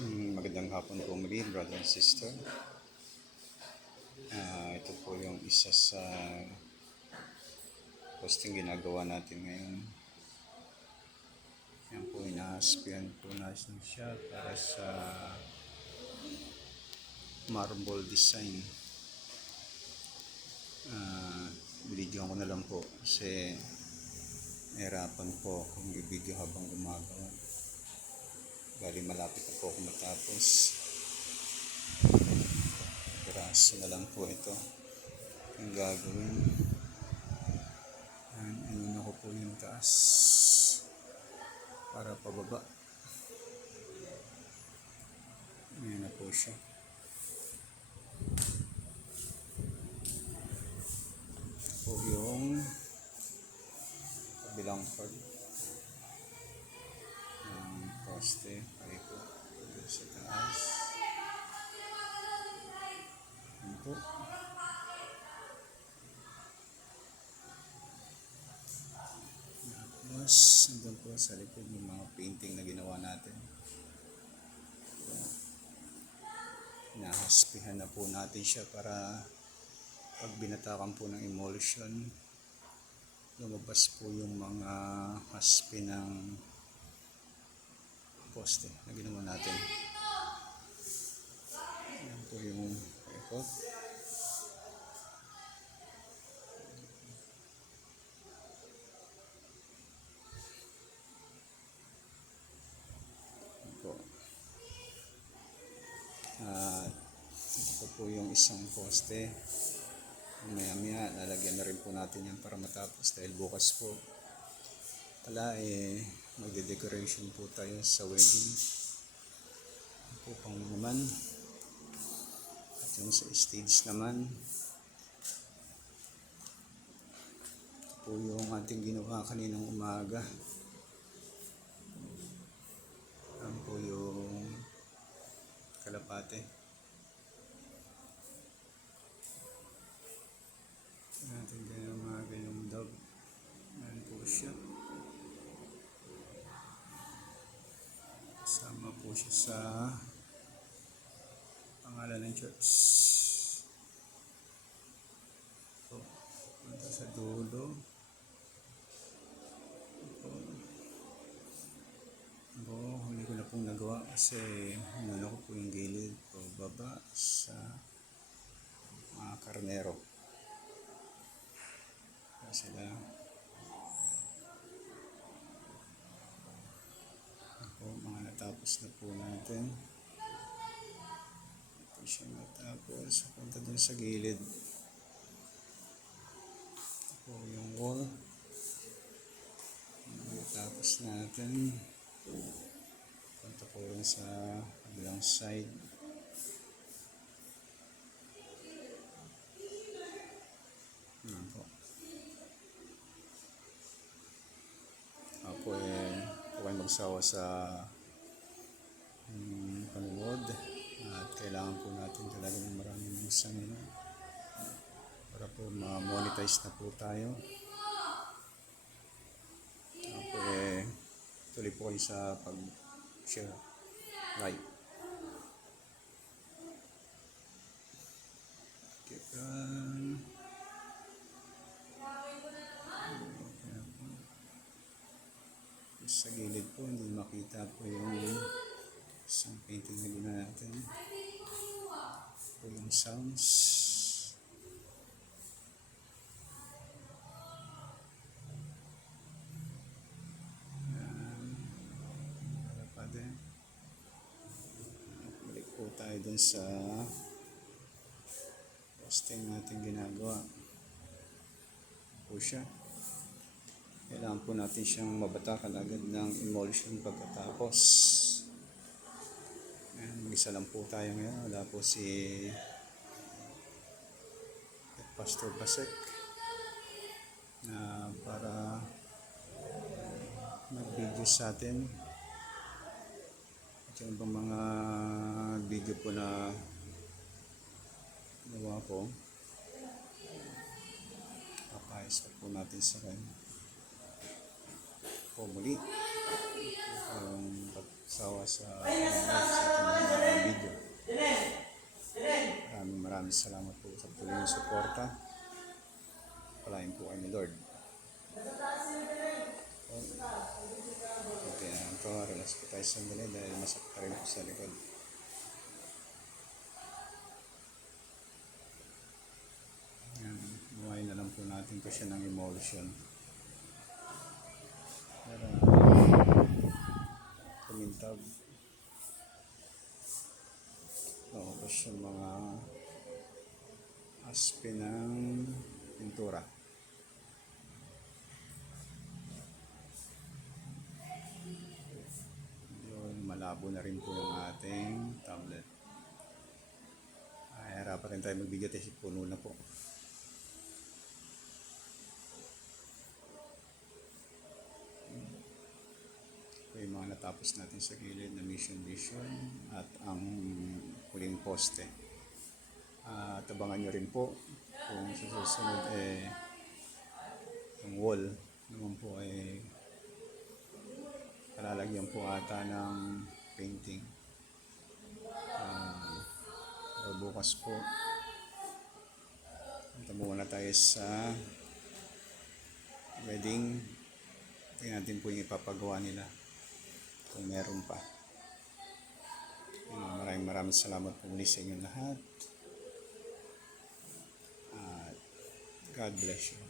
Mm, Magandang hapon po muli, brother and sister. Ah, ito po yung isa sa posting ginagawa natin ngayon. Yan po, inaaspian po natin siya para sa marble design. Ah, binidyoan ko na lang po kasi nahirapan po kung i-video habang gumagawa. Bali malapit na po ako matapos. Piraso na lang po ito. Yung gagawin. Ayan, inuna ko po yung taas. Para pababa. Ayan na po siya. Ito po yung kabilang part po tapos nandun po sa likod yung mga painting na ginawa natin nahaspihan na po natin siya para pag binatakan po ng emulsion lumabas po yung mga haspi ng poste na ginawa natin. Yan po yung Yan po. At ito po yung isang poste. Maya maya, lalagyan na rin po natin yan para matapos dahil bukas po pala eh magde-decoration po tayo sa wedding. Ito po pang naman. At yung sa stage naman. Ito po yung ating ginawa kaninang umaga. Yan po yung kalapate. Natin ganyan mga ganyang dog. Yan po siya. Sama po siya sa pangalan ng church. So, punta sa dulo. Ito. Ito, huli ko na pong nagawa kasi inano ko po yung gilid o baba sa mga karnero. Kaya sila Ako, mga natapos na po natin. Siya natapos. Punta dun sa gilid. Ito yung wall. Mga natapos natin. Punta po rin sa kabilang side. Yan po. Ako eh, huwag magsawa sa mm, panonood at kailangan po natin talaga ng maraming ngayon para po ma-monetize na po tayo. Ako eh, tuloy po kayo sa pag-share, like. Okay, um, sa gilid po, hindi makita po yung isang painting na gina natin. Po yung sounds. Wala pa din. Balik po tayo dun sa posting natin ginagawa. Po siya kailangan po natin siyang mabatakan agad ng emulsion pagkatapos. Ayan, mag-isa lang po tayo ngayon. Wala po si Pastor Basek na para mag-video sa atin. At yung ibang mga video po na ginawa ko, papayos po natin sa kanya po muli ang pagsawa sa, sa ating maraming salamat po sa tuloy ng suporta. Palain po kayo ni Lord. Okay, na ito. Relax po tayo sandali dahil masakit rin po sa likod. Yan, buhay na lang po natin kasi ng emulsion. Para kumintab. Tapos yung mga aspe ng pintura. Yun, malabo na rin po yung ating tablet. Ay, harapan rin tayo magbigat kasi puno na po. Yung mga natapos natin sa gilid na mission vision at ang huling poste. At abangan nyo rin po kung sa susunod eh yung wall naman po ay palalagyan po ata ng painting. Pero bukas po punta muna tayo sa wedding. Tingnan natin po yung ipapagawa nila kung meron pa. Maraming maraming salamat po muli sa inyo lahat. God bless you.